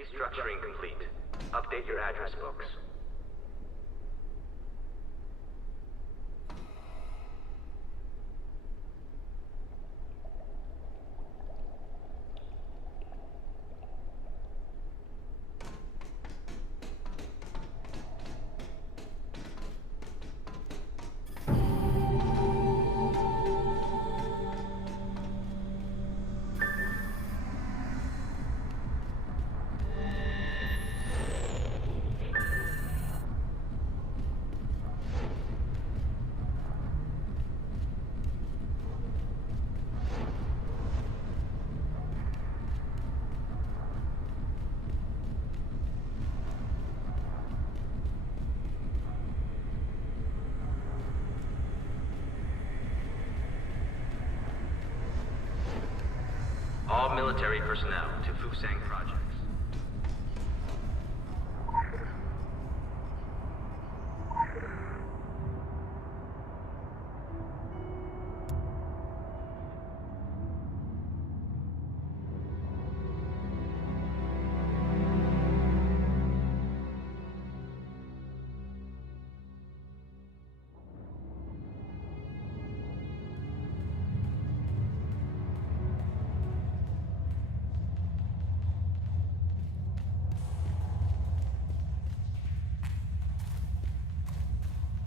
Restructuring complete. Update your address books. All military personnel to Fusang projects.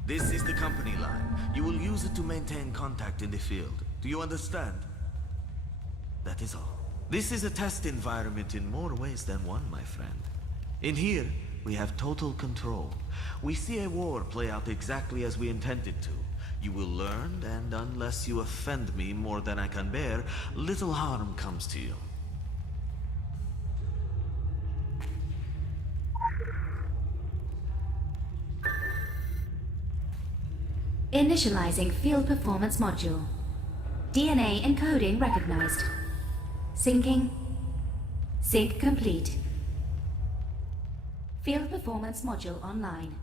This is the company line. You will use it to maintain contact in the field. Do you understand? That is all. This is a test environment in more ways than one, my friend. In here, we have total control. We see a war play out exactly as we intended to. You will learn, and unless you offend me more than I can bear, little harm comes to you. Initializing field performance module. DNA encoding recognized. Syncing. Sync complete. Field performance module online.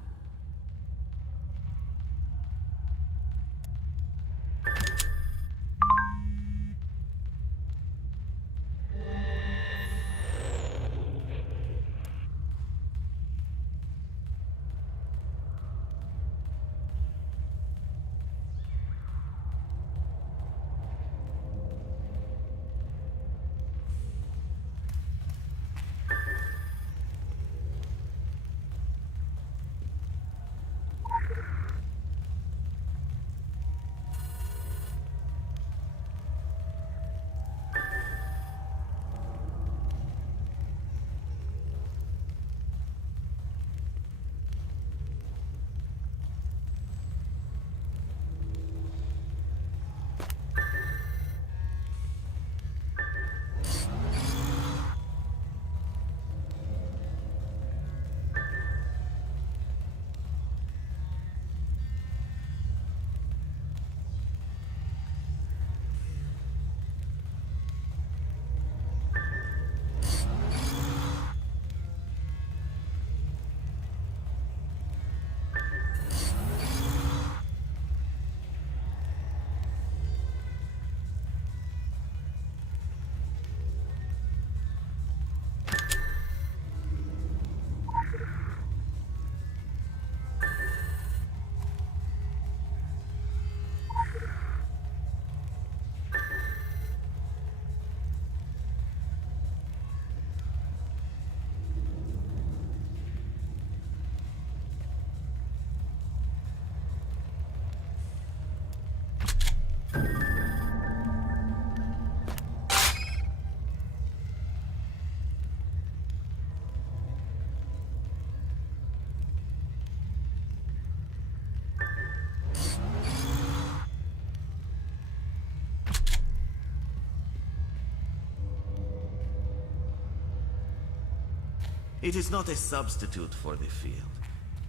It is not a substitute for the field.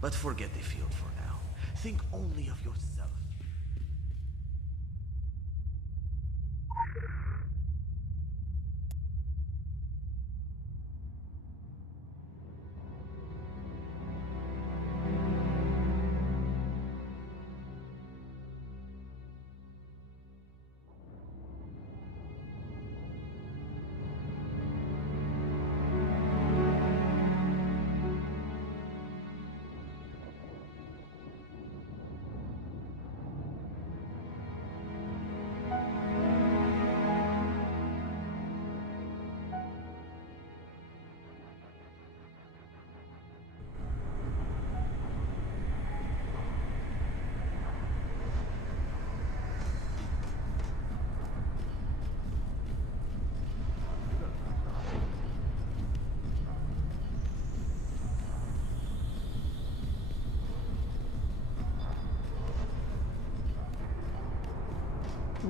But forget the field for now. Think only of yourself.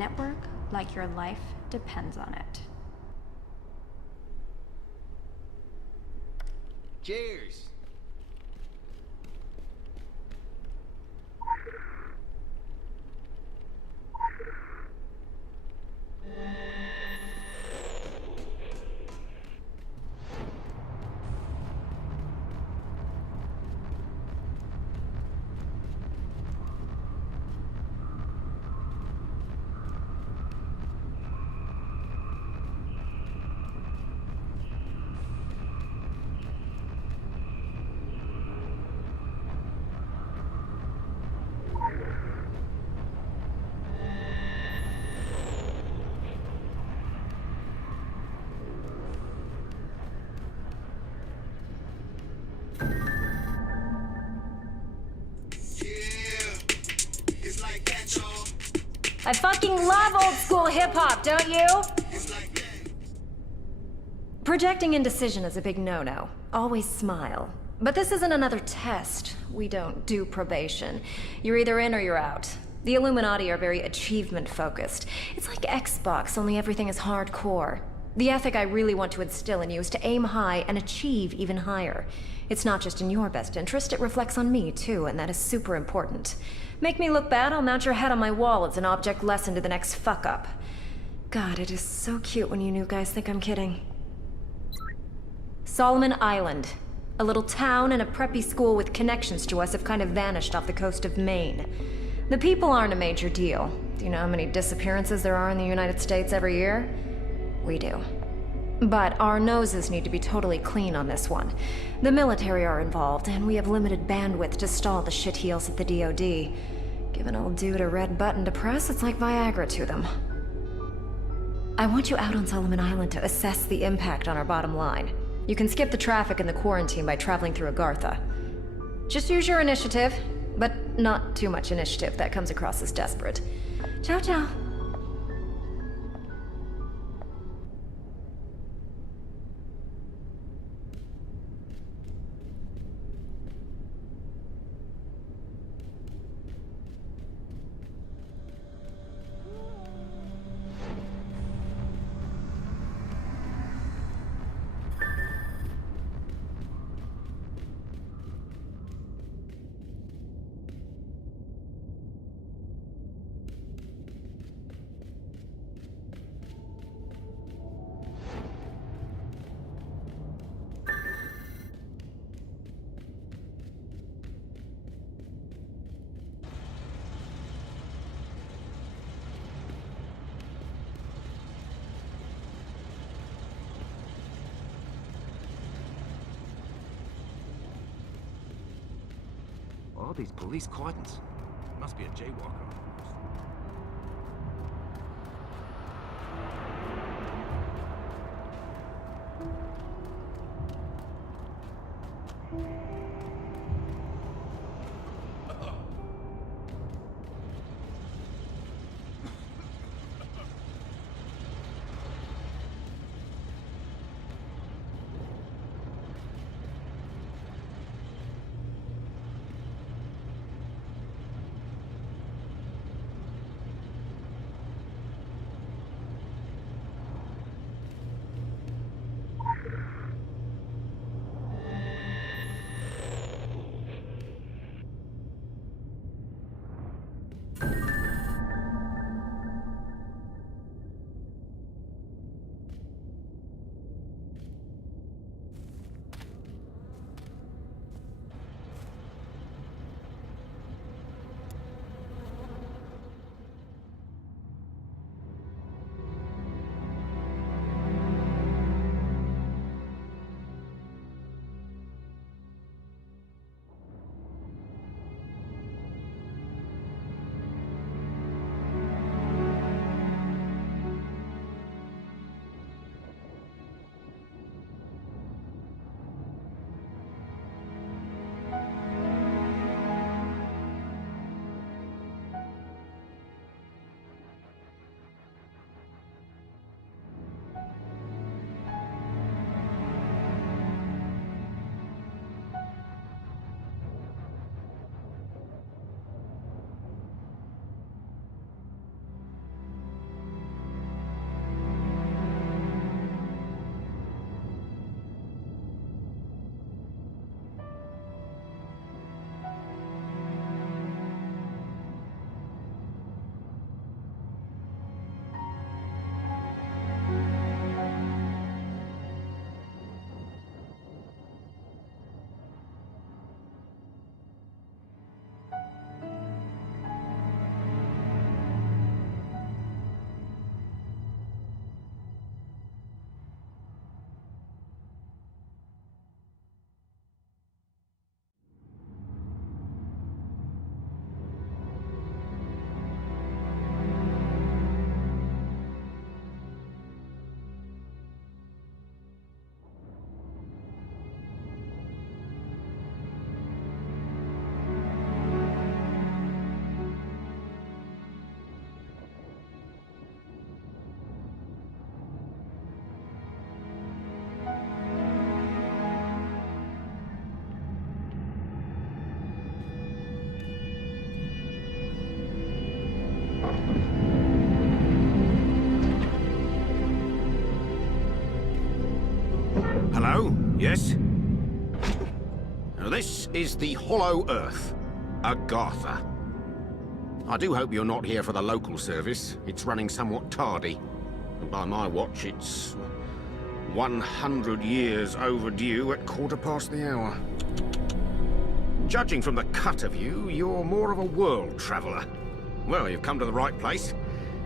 network like your life depends on it. Cheers! I fucking love old school hip-hop, don't you? Projecting indecision is a big no-no. Always smile. But this isn't another test. We don't do probation. You're either in or you're out. The Illuminati are very achievement-focused. It's like Xbox, only everything is hardcore. The ethic I really want to instill in you is to aim high and achieve even higher. It's not just in your best interest, it reflects on me, too, and that is super important. Make me look bad, I'll mount your head on my wall as an object lesson to the next fuck-up. God, it is so cute when you new guys think I'm kidding. Solomon Island. A little town and a preppy school with connections to us have kind of vanished off the coast of Maine. The people aren't a major deal. Do you know how many disappearances there are in the United States every year? We do. But our noses need to be totally clean on this one. The military are involved, and we have limited bandwidth to stall the shitheels at the DoD. Give an old dude a red button to press, it's like Viagra to them. I want you out on Solomon Island to assess the impact on our bottom line. You can skip the traffic and the quarantine by traveling through Agartha. Just use your initiative, but not too much initiative. That comes across as desperate. Ciao, ciao. All these police cordons. Must be a jaywalker. Yes? Now, this is the Hollow Earth, Agartha. I do hope you're not here for the local service. It's running somewhat tardy. And by my watch, it's 100 years overdue at 1/4 the hour. Judging from the cut of you, you're more of a world traveller. Well, you've come to the right place.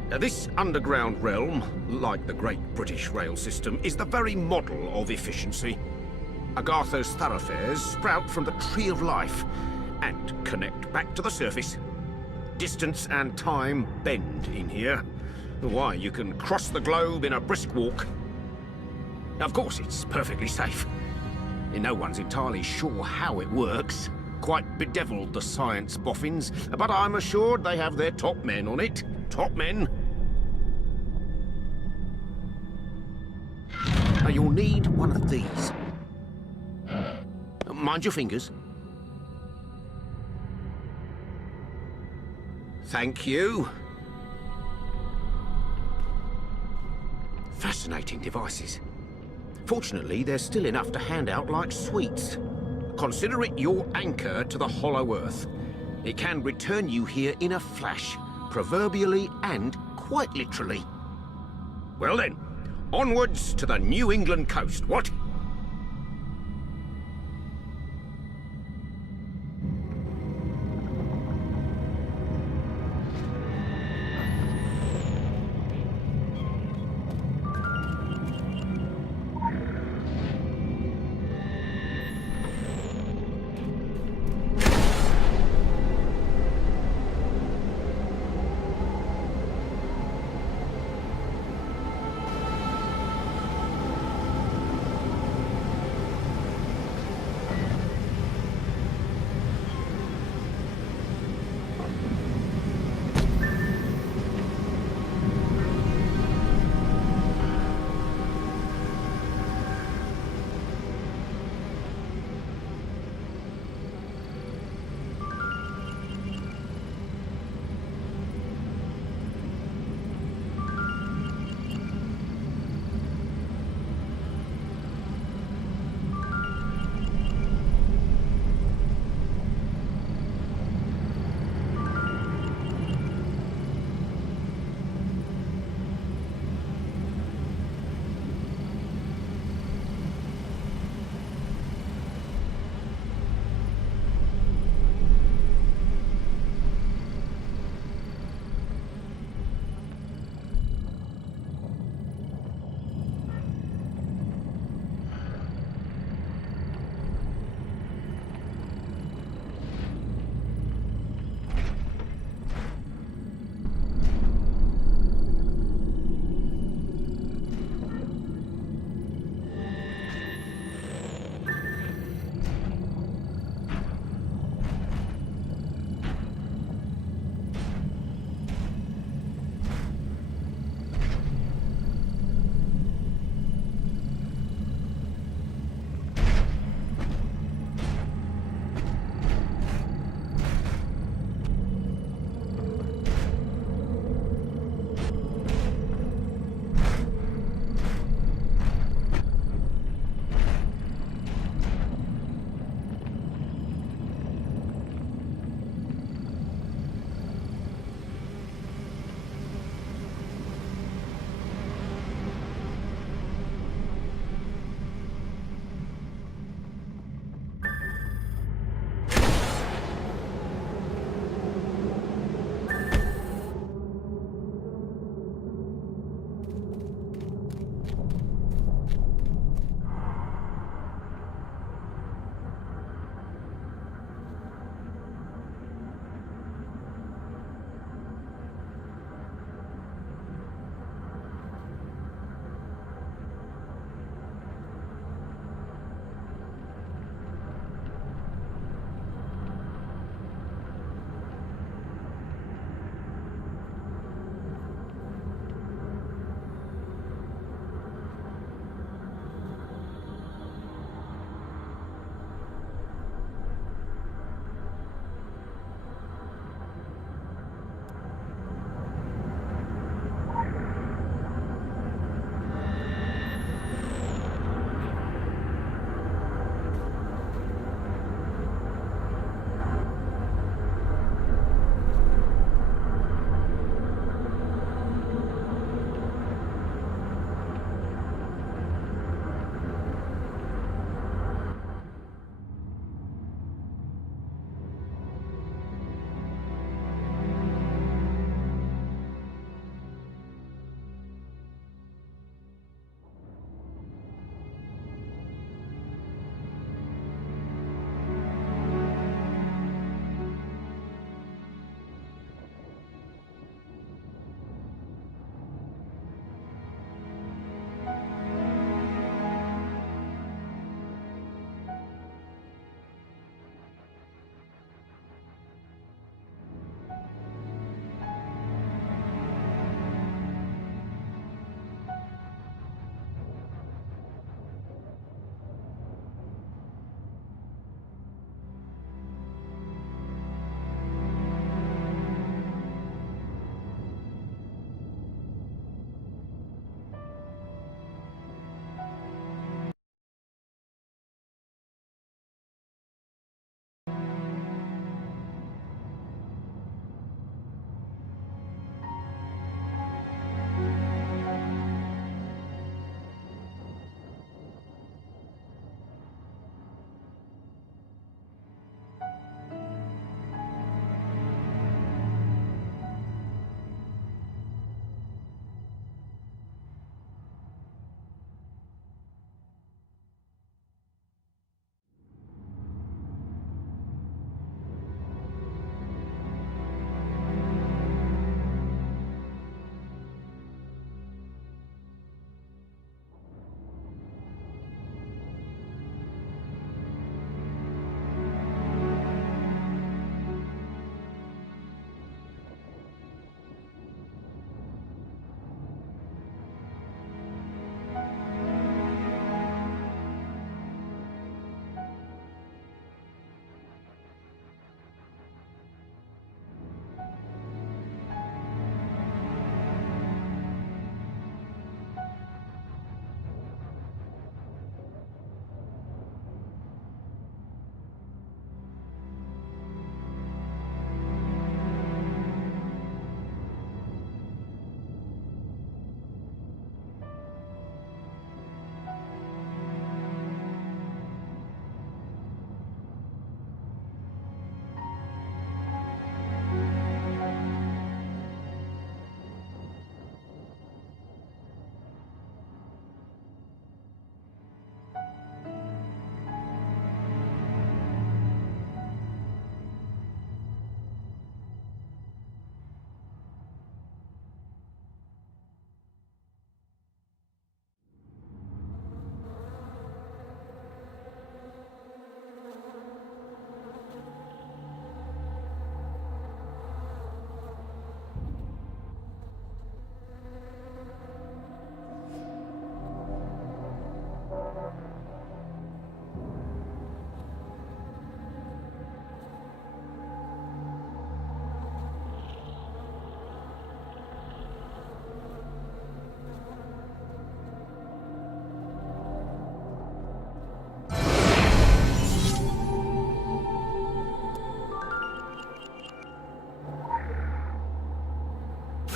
This underground realm, like the Great British Rail System, is the very model of efficiency. Agartha's thoroughfares sprout from the Tree of Life and connect back to the surface. Distance and time bend in here. Why, you can cross the globe in a brisk walk. Of course, it's perfectly safe. No one's entirely sure how it works. Quite bedeviled, the science boffins, but I'm assured they have their top men on it. Top men. Now, you'll need one of these. Mind your fingers. Thank you. Fascinating devices. Fortunately, there's still enough to hand out like sweets. Consider it your anchor to the Hollow Earth. It can return you here in a flash, proverbially and quite literally. Well then, onwards to the New England coast, what?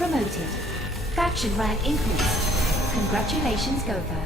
Promoted. Faction rank increased. Congratulations, Gopher.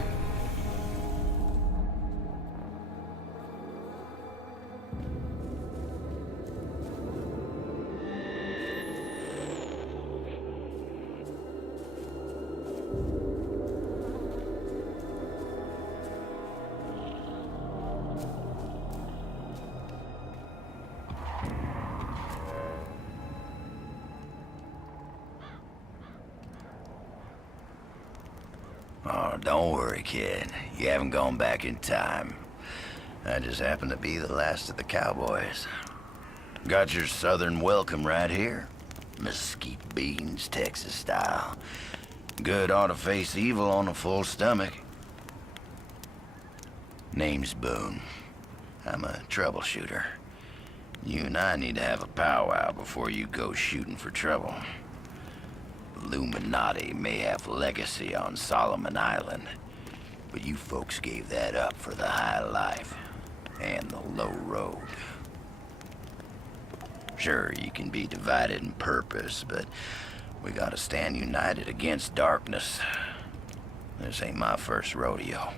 Oh, don't worry, kid. You haven't gone back in time. I just happen to be the last of the cowboys. Got your southern welcome right here. Mesquite beans, Texas style. Good ought to face evil on a full stomach. Name's Boone. I'm a troubleshooter. You and I need to have a powwow before you go shooting for trouble. Illuminati may have legacy on Solomon Island, but you folks gave that up for the high life and the low road. Sure, you can be divided in purpose, but we gotta stand united against darkness. This ain't my first rodeo.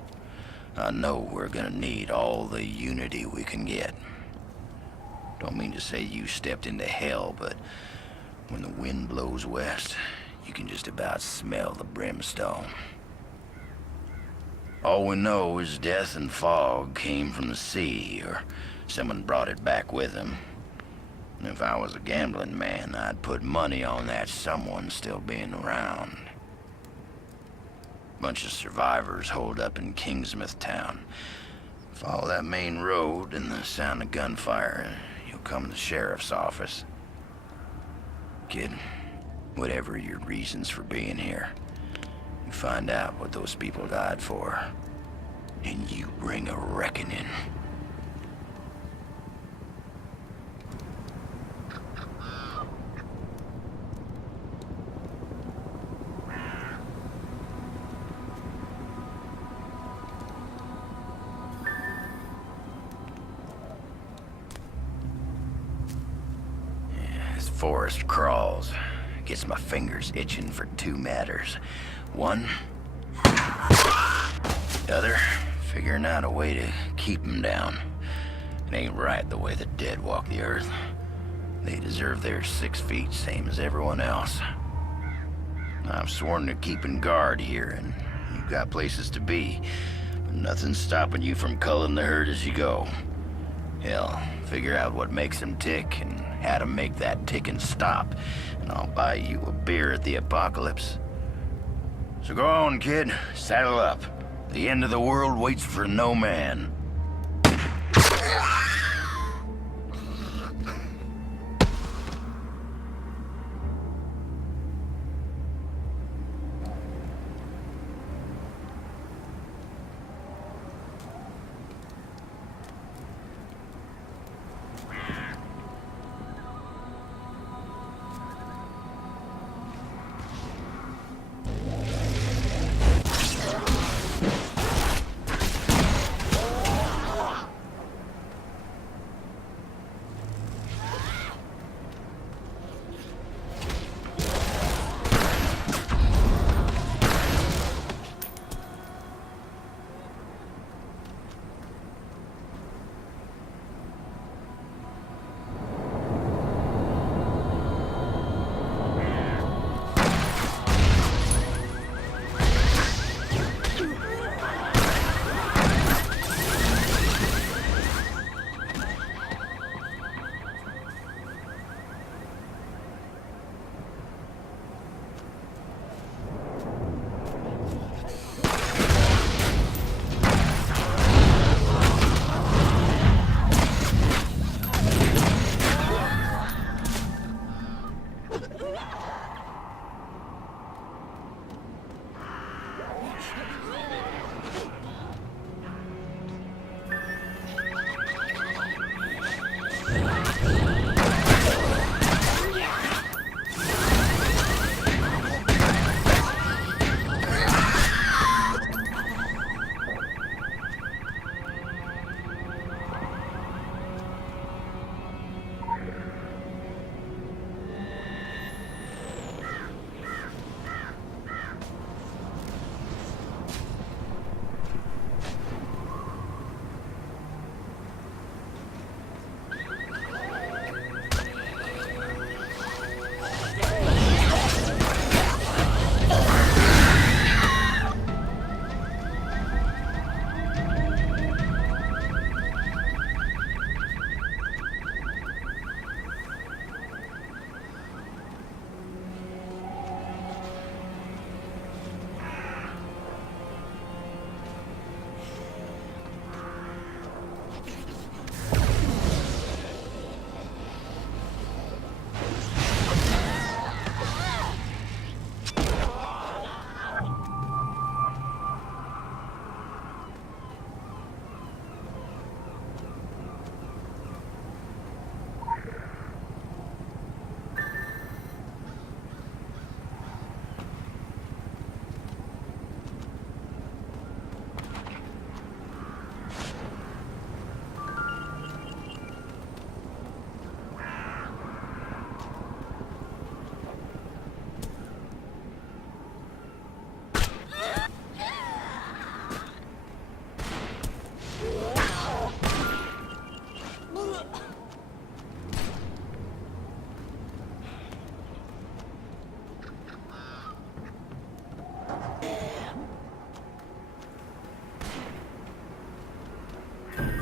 I know we're gonna need all the unity we can get. Don't mean to say you stepped into hell, but when the wind blows west, you can just about smell the brimstone. All we know is death and fog came from the sea, or someone brought it back with him. And if I was a gambling man, I'd put money on that someone still being around. Bunch of survivors holed up in Kingsmouth town. Follow that main road and the sound of gunfire, you'll come to the sheriff's office. Kid, whatever your reasons for being here, you find out what those people died for, and you bring a reckoning. This forest crawls. Gets my fingers itching for two matters. One, the other, figuring out a way to keep them down. It ain't right the way the dead walk the earth. They deserve their 6 feet, same as everyone else. I've sworn to keeping guard here, and you've got places to be. But nothing's stopping you from culling the herd as you go. Hell, figure out what makes them tick and how to make that ticking stop, and I'll buy you a beer at the apocalypse. So go on, kid. Saddle up. The end of the world waits for no man.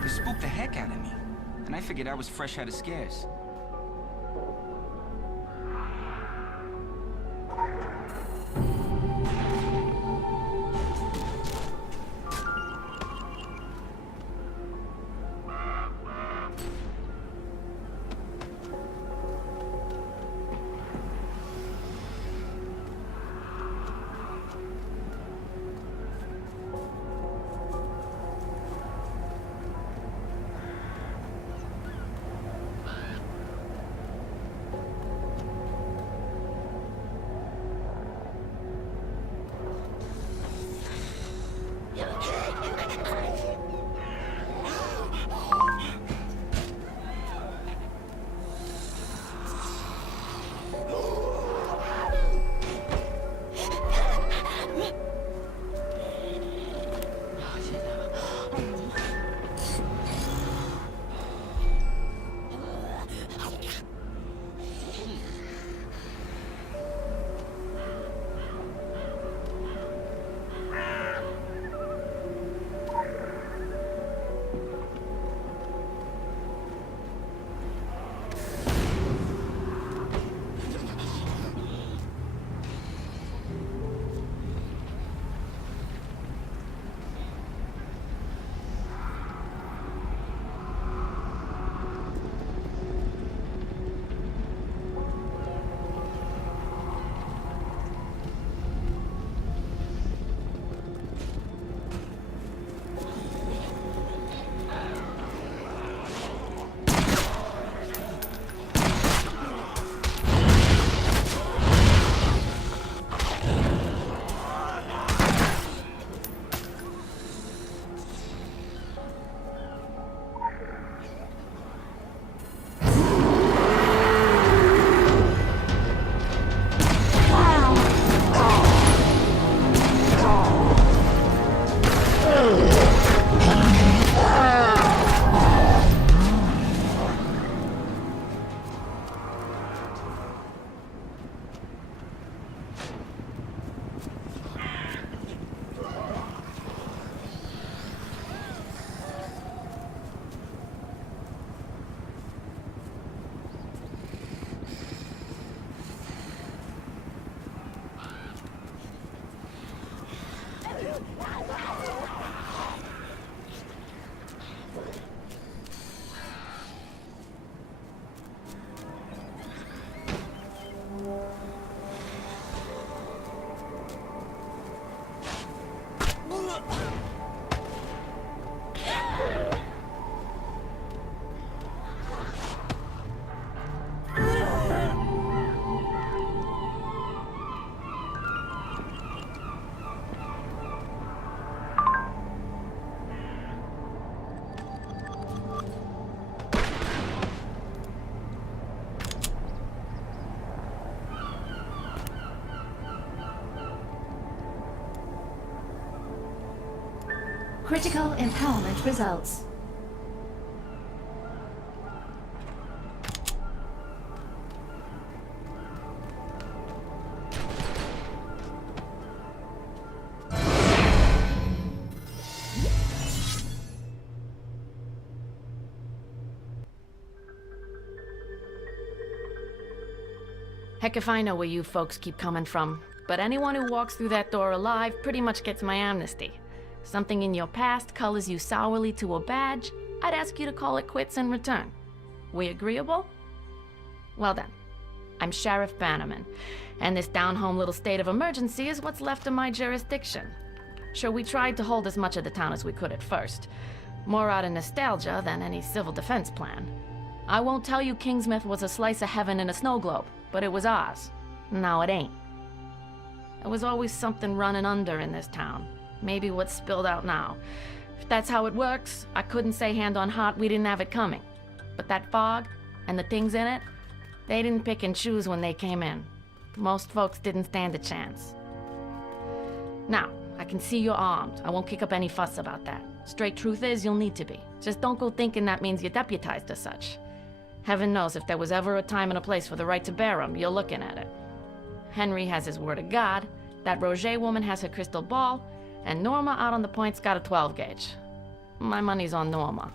They spooked the heck out of me. And I figured I was fresh out of scares. Critical empowerment results. Heck if I know where you folks keep coming from, but anyone who walks through that door alive pretty much gets my amnesty. Something in your past colors you sourly to a badge, I'd ask you to call it quits in return. We agreeable? Well then, I'm Sheriff Bannerman, and this down-home little state of emergency is what's left of my jurisdiction. Sure, we tried to hold as much of the town as we could at first, more out of nostalgia than any civil defense plan. I won't tell you Kingsmouth was a slice of heaven in a snow globe, but it was ours. Now it ain't. There was always something running under in this town. Maybe what's spilled out now. If that's how it works, I couldn't say hand on heart we didn't have it coming. But that fog, and the things in it, they didn't pick and choose when they came in. Most folks didn't stand a chance. Now, I can see you're armed. I won't kick up any fuss about that. Straight truth is, you'll need to be. Just don't go thinking that means you're deputized as such. Heaven knows if there was ever a time and a place for the right to bear 'em, you're looking at it. Henry has his word of God, that Roger woman has her crystal ball, and Norma out on the point's got a 12 gauge. My money's on Norma.